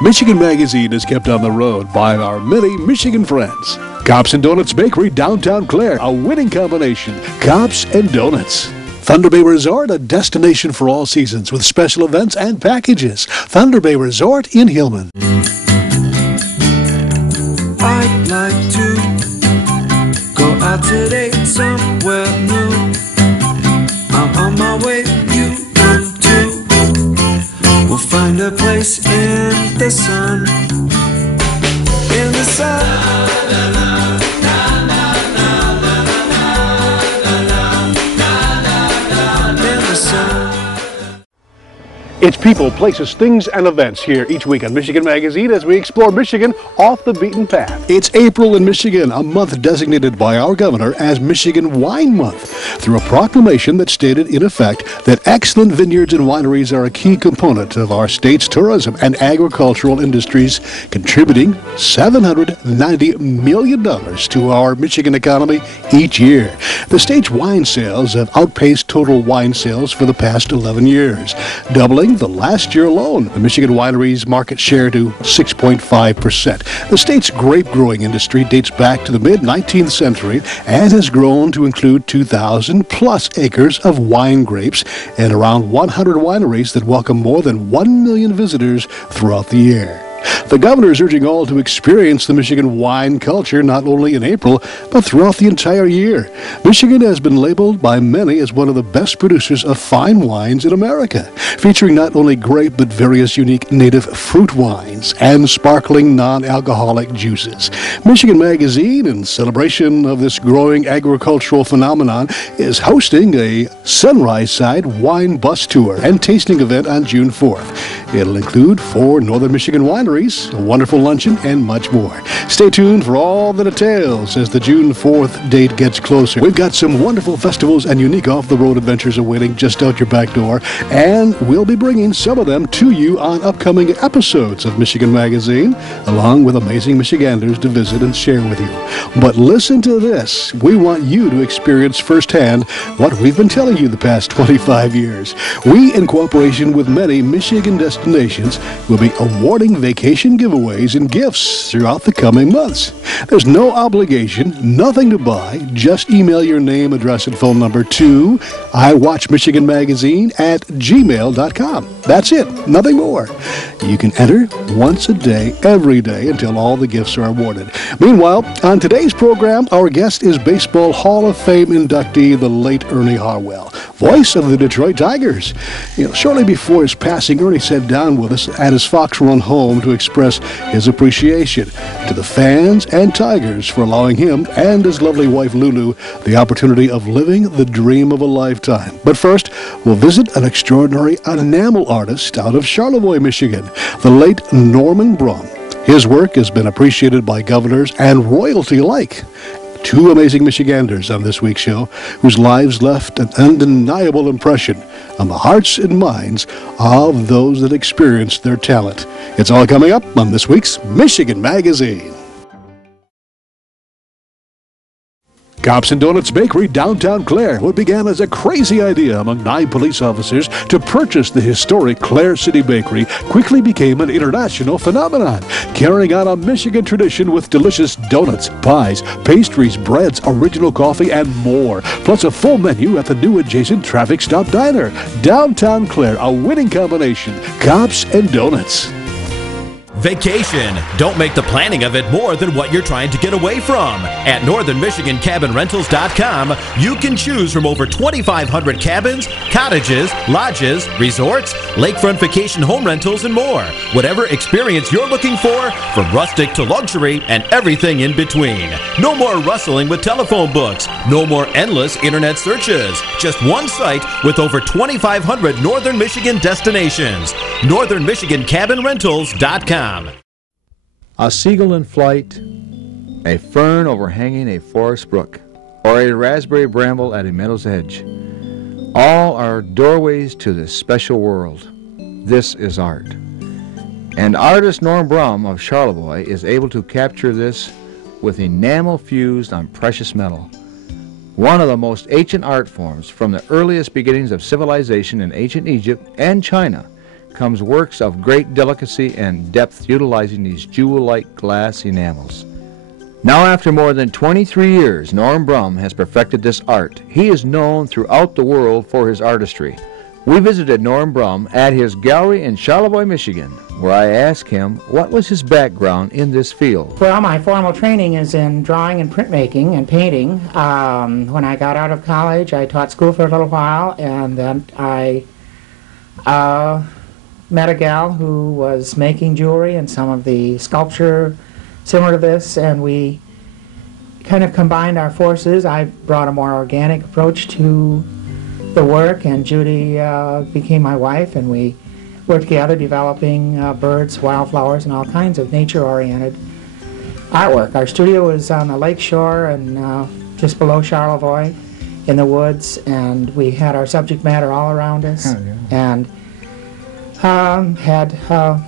Michigan Magazine is kept on the road by our many Michigan friends. Cops and Donuts Bakery, downtown Clare, a winning combination. Cops and Donuts. Thunder Bay Resort, a destination for all seasons with special events and packages. Thunder Bay Resort in Hillman. I'd like to go out today somewhere new. I'm on my way, you will too. We'll find a place in the sun. In the sun. It's people, places, things, and events here each week on Michigan Magazine as we explore Michigan off the beaten path. It's April in Michigan, a month designated by our governor as Michigan Wine Month, through a proclamation that stated in effect that excellent vineyards and wineries are a key component of our state's tourism and agricultural industries, contributing $790 million to our Michigan economy each year. The state's wine sales have outpaced total wine sales for the past 11 years, doubling the last year alone the Michigan wineries' market share to 6.5%. The state's grape growing industry dates back to the mid-19th century and has grown to include 2,000 plus acres of wine grapes and around 100 wineries that welcome more than 1 million visitors throughout the year. The governor is urging all to experience the Michigan wine culture not only in April, but throughout the entire year. Michigan has been labeled by many as one of the best producers of fine wines in America, featuring not only grape but various unique native fruit wines and sparkling non-alcoholic juices. Michigan Magazine, in celebration of this growing agricultural phenomenon, is hosting a Sunrise-side wine bus tour and tasting event on June 4th. It'll include 4 Northern Michigan wineries, a wonderful luncheon, and much more. Stay tuned for all the details as the June 4th date gets closer. We've got some wonderful festivals and unique off-the-road adventures awaiting just out your back door, and we'll be bringing some of them to you on upcoming episodes of Michigan Magazine, along with amazing Michiganders to visit and share with you. But listen to this. We want you to experience firsthand what we've been telling you the past 25 years. We, in cooperation with many Michigan destinations, will be awarding vacation giveaways and gifts throughout the coming months. There's no obligation, nothing to buy. Just email your name, address, and phone number to iwatchmichiganmagazine@gmail.com. That's it, nothing more. You can enter once a day, every day, until all the gifts are awarded. Meanwhile, on today's program, our guest is Baseball Hall of Fame inductee, the late Ernie Harwell, voice of the Detroit Tigers. Shortly before his passing, Ernie sat down with us at his Fox Run home to express his appreciation to the fans and Tigers for allowing him and his lovely wife Lulu the opportunity of living the dream of a lifetime. But first, we'll visit an extraordinary enamel artist out of Charlevoix, Michigan, the late Norman Brumm. His work has been appreciated by governors and royalty alike. 2 amazing Michiganders on this week's show whose lives left an undeniable impression on the hearts and minds of those that experienced their talent. It's all coming up on this week's Michigan Magazine. Cops and Donuts Bakery, downtown Clare. What began as a crazy idea among 9 police officers to purchase the historic Clare City Bakery quickly became an international phenomenon, carrying on a Michigan tradition with delicious donuts, pies, pastries, breads, original coffee, and more. Plus a full menu at the new adjacent Traffic Stop Diner. Downtown Clare, a winning combination. Cops and Donuts. Vacation. Don't make the planning of it more than what you're trying to get away from. At northernmichigancabinrentals.com, you can choose from over 2,500 cabins, cottages, lodges, resorts, lakefront vacation home rentals, and more. Whatever experience you're looking for, from rustic to luxury and everything in between. No more rustling with telephone books. No more endless internet searches. Just one site with over 2,500 Northern Michigan destinations. northernmichigancabinrentals.com. A seagull in flight, a fern overhanging a forest brook, or a raspberry bramble at a meadow's edge. All are doorways to this special world. This is art. And artist Norm Brum of Charlevoix is able to capture this with enamel fused on precious metal. One of the most ancient art forms from the earliest beginnings of civilization in ancient Egypt and China, comes works of great delicacy and depth utilizing these jewel-like glass enamels. Now, after more than 23 years, Norm Brum has perfected this art. He is known throughout the world for his artistry. We visited Norm Brum at his gallery in Charlevoix, Michigan, where I asked him what was his background in this field. Well, my formal training is in drawing and printmaking and painting. When I got out of college, I taught school for a little while, and then I met a gal who was making jewelry and some of the sculpture similar to this, and we kind of combined our forces. I brought a more organic approach to the work, and Judy became my wife, and we worked together developing birds, wildflowers, and all kinds of nature-oriented artwork. Our studio was on the lake shore and just below Charlevoix in the woods, and we had our subject matter all around us. Oh, yeah. And had a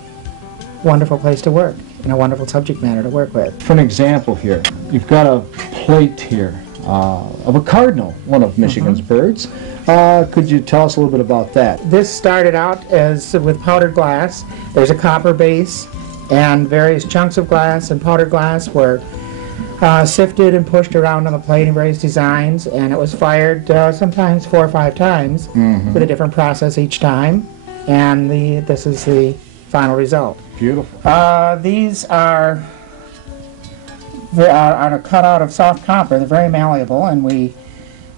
wonderful place to work and a wonderful subject matter to work with. For an example here, you've got a plate here of a cardinal, one of Michigan's birds. Could you tell us a little bit about that? This started out as with powdered glass. There's a copper base, and various chunks of glass and powdered glass were sifted and pushed around on the plate in various designs, and it was fired sometimes 4 or 5 times with a different process each time, and this is the final result. Beautiful. These are cut out of soft copper. They're very malleable, and we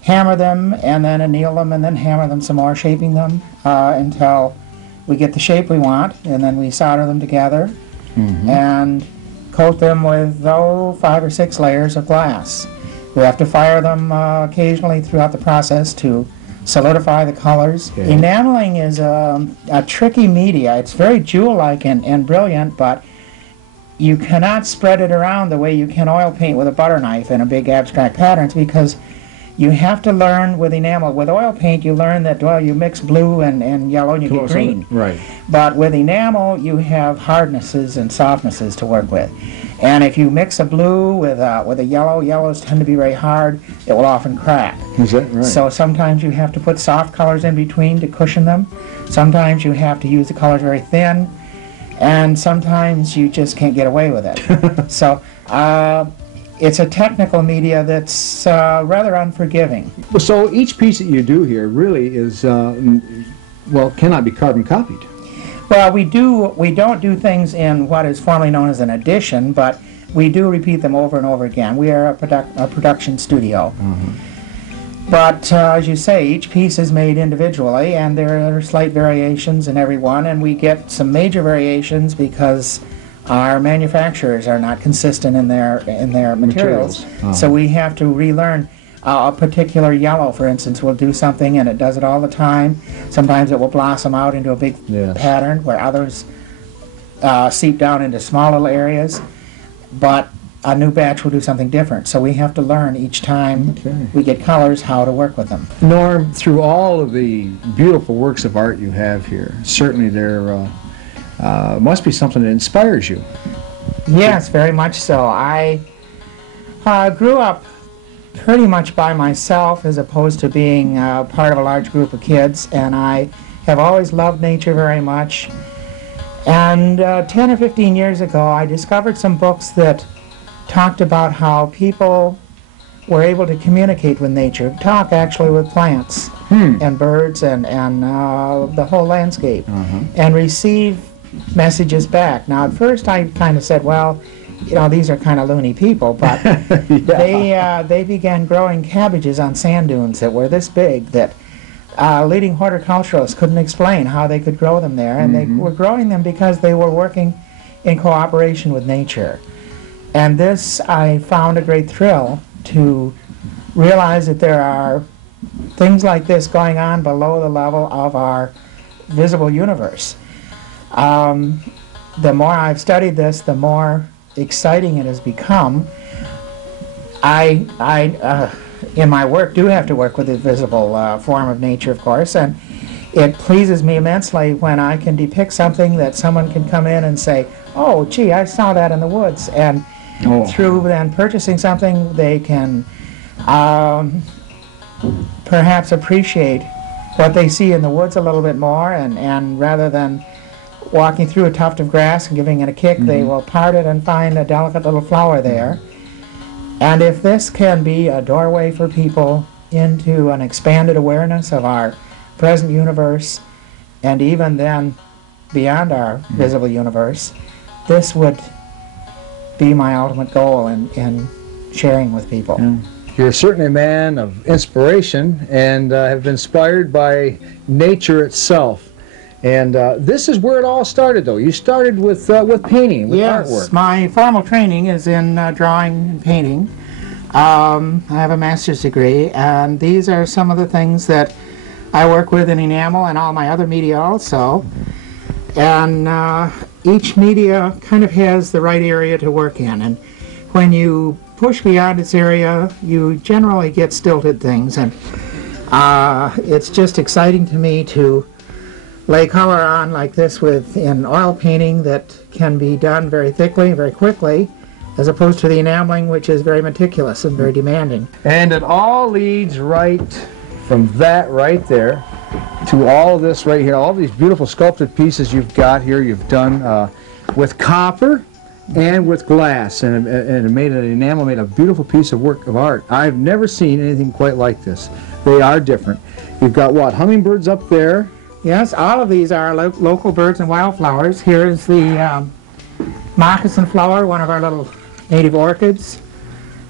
hammer them and then anneal them and then hammer them some more, shaping them until we get the shape we want, and then we solder them together and coat them with 5 or 6 layers of glass. We have to fire them occasionally throughout the process to solidify the colors. Okay. Enameling is a tricky media. It's very jewel-like and brilliant, but you cannot spread it around the way you can oil paint with a butter knife in a big abstract patterns, because you have to learn with enamel. With oil paint, you learn that, well, you mix blue and yellow and you get green. Right. But with enamel, you have hardnesses and softnesses to work with. And if you mix a blue with a yellow, yellows tend to be very hard. It will often crack. Is that right? So sometimes you have to put soft colors in between to cushion them. Sometimes you have to use the colors very thin. And sometimes you just can't get away with it. So it's a technical media that's rather unforgiving. So each piece that you do here really is, well, cannot be carbon copied. Well, we don't do things in what is formerly known as an edition, but we do repeat them over and over again. We are a production studio. But as you say, each piece is made individually, and there are slight variations in every one, and we get some major variations because our manufacturers are not consistent in their materials. So we have to relearn. A particular yellow, for instance, will do something, and it does it all the time. Sometimes it will blossom out into a big pattern, where others seep down into small little areas. But a new batch will do something different. So we have to learn each time we get colors how to work with them. Norm, through all of the beautiful works of art you have here, certainly there must be something that inspires you. Yes, very much so. I grew up pretty much by myself as opposed to being part of a large group of kids, and I have always loved nature very much. And 10 or 15 years ago I discovered some books that talked about how people were able to communicate with nature, talk actually with plants and birds and the whole landscape, and receive messages back. Now at first I kind of said, well, you know, these are kind of loony people, but they began growing cabbages on sand dunes that were this big that leading horticulturalists couldn't explain how they could grow them there, and they were growing them because they were working in cooperation with nature. And this, I found a great thrill to realize that there are things like this going on below the level of our visible universe. The more I've studied this, the more exciting it has become. I in my work do have to work with the visible form of nature, of course, and it pleases me immensely when I can depict something that someone can come in and say, oh gee, I saw that in the woods, and through then purchasing something they can perhaps appreciate what they see in the woods a little bit more, and rather than walking through a tuft of grass and giving it a kick, they will part it and find a delicate little flower there. And if this can be a doorway for people into an expanded awareness of our present universe, and even then beyond our visible universe, this would be my ultimate goal in sharing with people. You're certainly a man of inspiration and have been inspired by nature itself. And this is where it all started, though. You started with painting, with artwork. My formal training is in drawing and painting. I have a master's degree, and these are some of the things that I work with in enamel and all my other media also. And each media kind of has the right area to work in. And when you push beyond its area, you generally get stilted things. And it's just exciting to me to lay color on like this in oil painting that can be done very thickly, very quickly, as opposed to the enameling, which is very meticulous and very demanding. And it all leads right from that right there to all of this right here, all these beautiful sculpted pieces you've got here, you've done with copper and with glass, and it made an enamel, made a beautiful piece of work of art. I've never seen anything quite like this. They are different. You've got what, hummingbirds up there? Yes, all of these are local birds and wildflowers. Here's the moccasin flower, one of our little native orchids.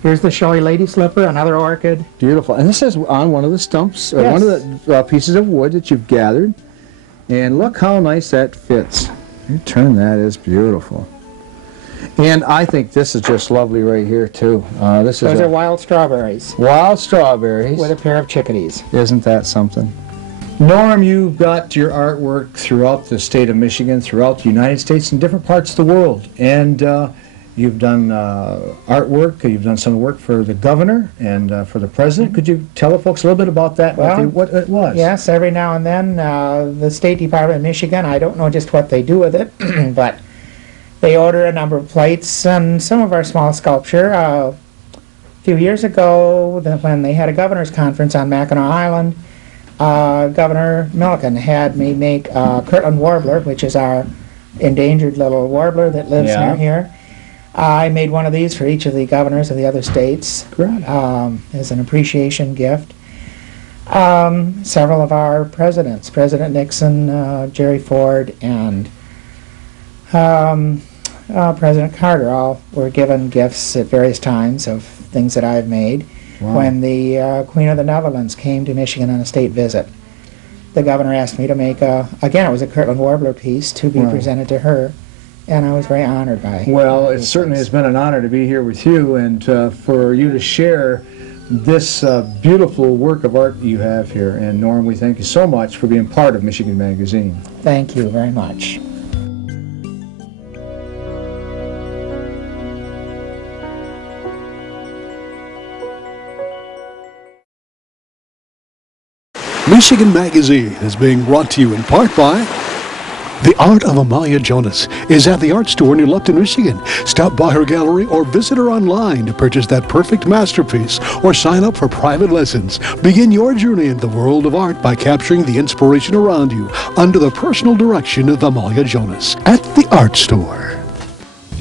Here's the showy lady slipper, another orchid. Beautiful. And this is on one of the stumps, Yes. one of the pieces of wood that you've gathered. And look how nice that fits. You turn that, is beautiful. And I think this is just lovely right here, too. Those are wild strawberries. Wild strawberries. With a pair of chickadees. Isn't that something? Norm, you've got your artwork throughout the state of Michigan, throughout the United States, and different parts of the world. And you've done artwork, you've done some work for the governor and for the president. Could you tell the folks a little bit about that, Well, what it was? Yes, every now and then the State Department of Michigan, I don't know just what they do with it, but they order a number of plates and some of our small sculpture. A few years ago, when they had a governor's conference on Mackinac Island, Governor Milliken had me make a Kirtland warbler, which is our endangered little warbler that lives near here. I made one of these for each of the governors of the other states as an appreciation gift. Several of our presidents, President Nixon, Jerry Ford, and President Carter, all were given gifts at various times of things that I've made. Wow. When the Queen of the Netherlands came to Michigan on a state visit, the governor asked me to make again, it was a Kirtland warbler piece to be presented to her, and I was very honored by it. Well, it certainly has been an honor to be here with you and for you to share this beautiful work of art you have here. And Norm, we thank you so much for being part of Michigan Magazine. Thank you very much. Michigan Magazine is being brought to you in part by The Art of Amalia Jonas is at the art store near Lupton, Michigan. Stop by her gallery or visit her online to purchase that perfect masterpiece or sign up for private lessons. Begin your journey into the world of art by capturing the inspiration around you under the personal direction of Amalia Jonas at the art store.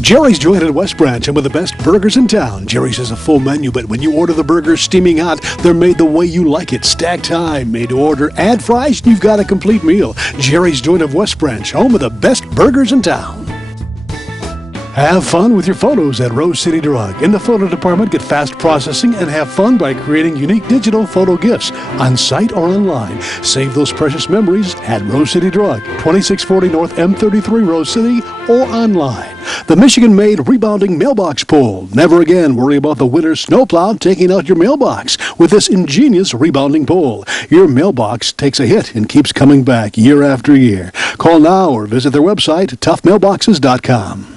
Jerry's Joint at West Branch, and with the best burgers in town. Jerry's has a full menu, but when you order the burgers steaming hot, they're made the way you like it. Stacked high, made to order. Add fries, and you've got a complete meal. Jerry's Joint of West Branch, home of the best burgers in town. Have fun with your photos at Rose City Drug. In the photo department, get fast processing and have fun by creating unique digital photo gifts on site or online. Save those precious memories at Rose City Drug, 2640 North M33 Rose City, or online. The Michigan-made rebounding mailbox pull. Never again worry about the winter snowplow taking out your mailbox with this ingenious rebounding pull. Your mailbox takes a hit and keeps coming back year after year. Call now or visit their website, toughmailboxes.com.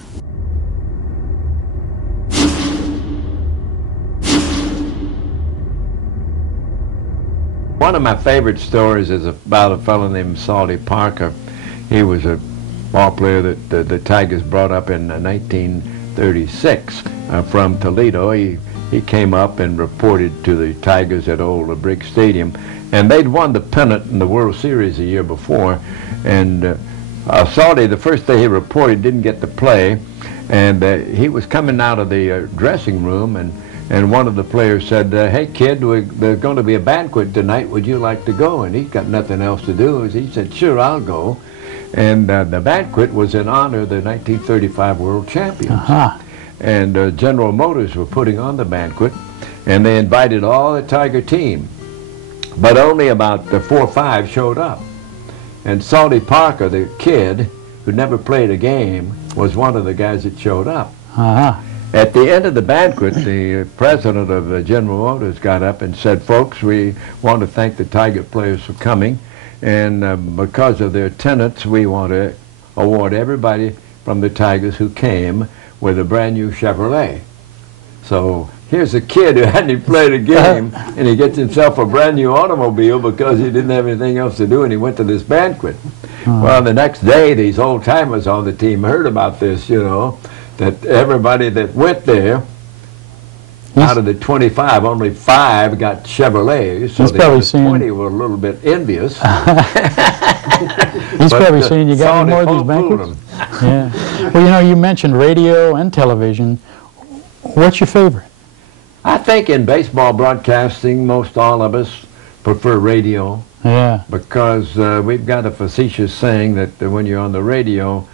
One of my favorite stories is about a fellow named Salty Parker. He was a ball player that the Tigers brought up in 1936 from Toledo. He came up and reported to the Tigers at Old Brick Stadium, and they'd won the pennant in the World Series the year before, and Salty, the first day he reported, didn't get to play, and he was coming out of the dressing room, and one of the players said, hey kid, there's going to be a banquet tonight, would you like to go? And he's got nothing else to do. He said, sure, I'll go. And the banquet was in honor of the 1935 world champions. And General Motors were putting on the banquet, and they invited all the Tiger team. But only about 4 or 5 showed up. And Salty Parker, the kid who never played a game, was one of the guys that showed up. At the end of the banquet, the president of General Motors got up and said, folks, we want to thank the Tiger players for coming, and because of their attendance, we want to award everybody from the Tigers who came with a brand new Chevrolet. So here's a kid who hadn't played a game, and he gets himself a brand new automobile because he didn't have anything else to do, and he went to this banquet. Well, the next day, these old-timers on the team heard about this, you know, that everybody that went there, out of the 25, only 5 got Chevrolets, so the other 20 were a little bit envious. He's probably saying you got any more of these banquets? Yeah. Well, you know, you mentioned radio and television. What's your favorite? I think in baseball broadcasting, most all of us prefer radio. Yeah. Because we've got a facetious saying that when you're on the radio,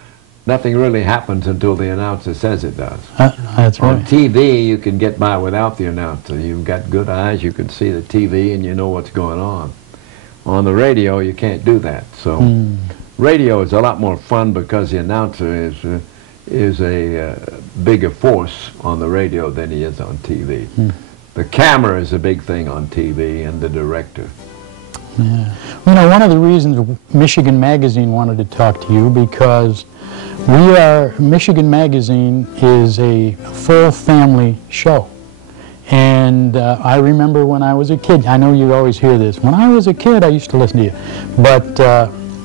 nothing really happens until the announcer says it does. That's right. On TV, you can get by without the announcer. You've got good eyes, you can see the TV, and you know what's going on. On the radio, you can't do that. So radio is a lot more fun because the announcer is a bigger force on the radio than he is on TV. The camera is a big thing on TV, and the director. Yeah. You know, one of the reasons Michigan Magazine wanted to talk to you, because Michigan Magazine is a full family show. And I remember when I was a kid, I know you always hear this, when I was a kid I used to listen to you. But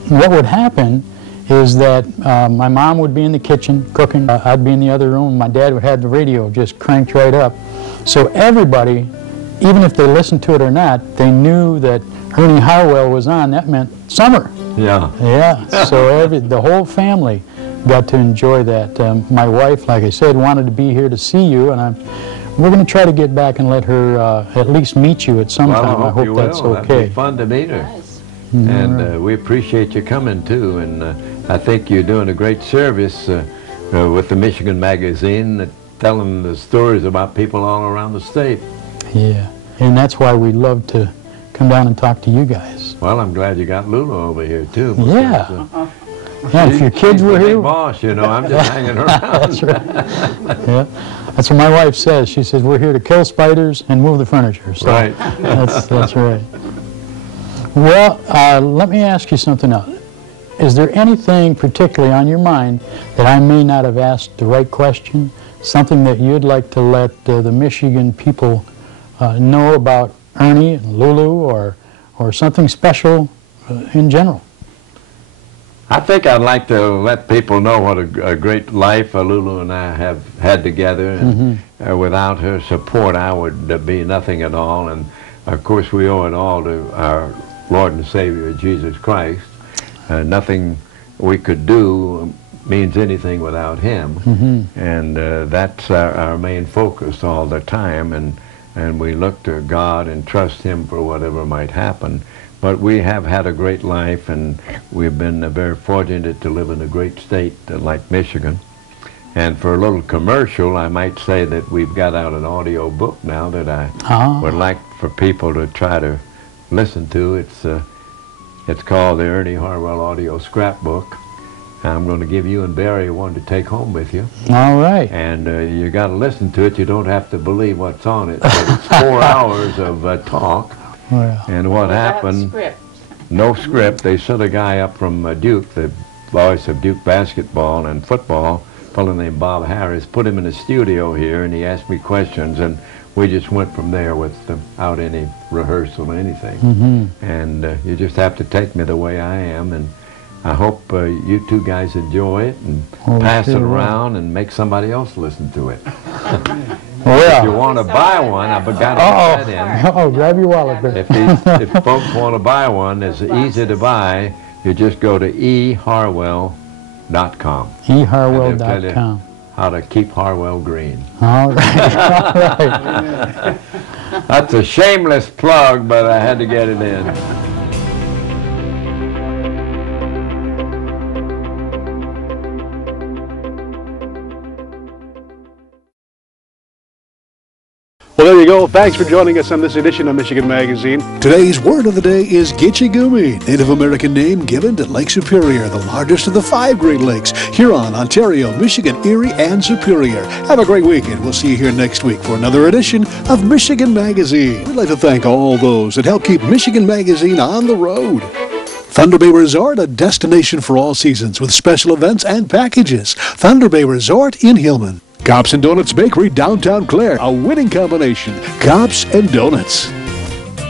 what would happen is that my mom would be in the kitchen cooking, I'd be in the other room, my dad would have the radio just cranked right up. So everybody, even if they listened to it or not, they knew that Ernie Harwell was on. That meant summer. Yeah. Yeah, so the whole family got to enjoy that. My wife, like I said, wanted to be here to see you, and we're going to try to get back and let her at least meet you at some time. I hope that's okay. That'd be fun to meet her. And we appreciate you coming too, and I think you're doing a great service with the Michigan Magazine, telling the stories about people all around the state. Yeah, and that's why we love to come down and talk to you guys. Well, I'm glad you got Lulu over here too. Because, yeah, if your kids were here. Big boss, you know, I'm just hanging around. That's right. Yeah, that's what my wife says. She says we're here to kill spiders and move the furniture. So right. That's right. Well, let me ask you something else. Is there anything particularly on your mind that I may not have asked the right question? Something that you'd like to let the Michigan people know about Ernie and Lulu, or something special in general? I think I'd like to let people know what a great life Lulu and I have had together, and without her support I would be nothing at all, and of course we owe it all to our Lord and Savior Jesus Christ. Nothing we could do means anything without him, and that's our main focus all the time, and we look to God and trust him for whatever might happen. But we have had a great life, and we've been very fortunate to live in a great state like Michigan. And for a little commercial, I might say that we've got out an audio book now that I would like for people to try to listen to. It's called the Ernie Harwell Audio Scrapbook. I'm going to give you and Barry one to take home with you. All right. And you got to listen to it. You don't have to believe what's on it. But it's 4 hours of talk. Well. And what happened? Script. No script. They sent a guy up from Duke, the voice of Duke basketball and football, a fellow named Bob Harris, put him in a studio here, and he asked me questions, and we just went from there without any rehearsal or anything. And you just have to take me the way I am, and I hope you two guys enjoy it and pass it around and make somebody else listen to it. If you want to buy one, I've got to get that in. Grab your wallet there. If folks want to buy one, it's easy to buy. you just go to eharwell.com. eharwell.com. How to keep Harwell green. All right, all right. That's a shameless plug, but I had to get it in. Well, there you go. Thanks for joining us on this edition of Michigan Magazine. Today's word of the day is Gitchigumi, Native American name given to Lake Superior, the largest of the 5 Great Lakes, Huron, Ontario, Michigan, Erie, and Superior. Have a great weekend. We'll see you here next week for another edition of Michigan Magazine. We'd like to thank all those that help keep Michigan Magazine on the road. Thunder Bay Resort, a destination for all seasons with special events and packages. Thunder Bay Resort in Hillman. Cops and Donuts Bakery, downtown Clare, a winning combination. Cops and Donuts.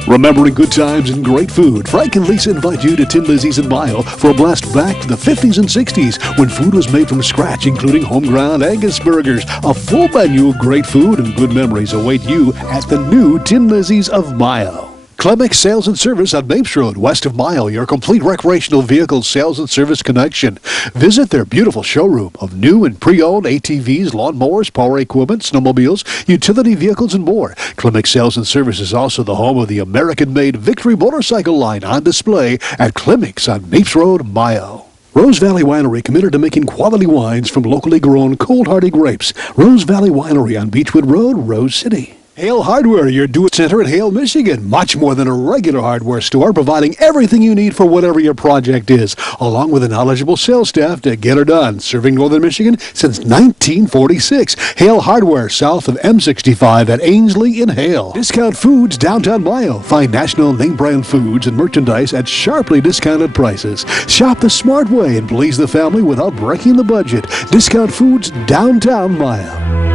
Remembering good times and great food, Frank and Lisa invite you to Tin Lizzie's in Mayo for a blast back to the 50s and 60s when food was made from scratch, including home-ground Angus burgers. A full menu of great food and good memories await you at the new Tin Lizzie's of Mayo. Clemix Sales and Service on Mapes Road, west of Mayo, your complete recreational vehicle sales and service connection. Visit their beautiful showroom of new and pre-owned ATVs, lawnmowers, power equipment, snowmobiles, utility vehicles, and more. Clemix Sales and Service is also the home of the American-made Victory motorcycle line on display at Clemix on Mapes Road, Mayo. Rose Valley Winery committed to making quality wines from locally grown cold-hardy grapes. Rose Valley Winery on Beechwood Road, Rose City. Hale Hardware, your do-it center in Hale, Michigan. Much more than a regular hardware store, providing everything you need for whatever your project is, along with a knowledgeable sales staff to get her done. Serving Northern Michigan since 1946. Hale Hardware, south of M65 at Ainsley in Hale. Discount Foods, downtown Mayo. Find national name brand foods and merchandise at sharply discounted prices. Shop the smart way and please the family without breaking the budget. Discount Foods, downtown Mayo.